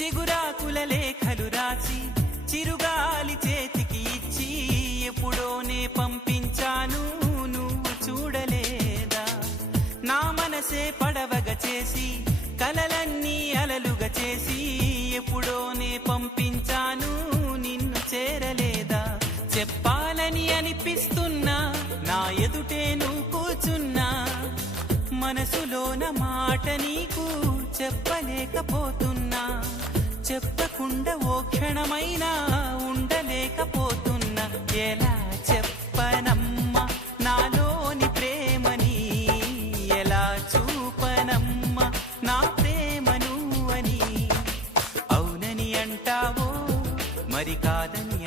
చిగురాకుల లేఖలు రాసి చిరుగాలి చేతికి ఇచ్చి ఎప్పుడోనే పంపించాను, నువ్వు చూడలేదా? నా మనసే పడవగా చేసి కలలన్నీ అలలుగా చేసి ఎప్పుడోనే పంపించాను, నిన్ను చేరలేదా? చెప్పాలని అనిపిస్తున్నా, నా ఎదుటే నువ్వు కూర్చున్నా, మనసులోన మాట నీకు చెప్పలేకపోతున్నా. చెప్పకుండా ఓ క్షణమైనా ఉండలేకపోతున్నా. ఎలా చెప్పనమ్మా నాలోని ప్రేమని, ఎలా చూపనమ్మా నా ప్రేమ నువ్వని? అవునని అంటావో మరి కాదని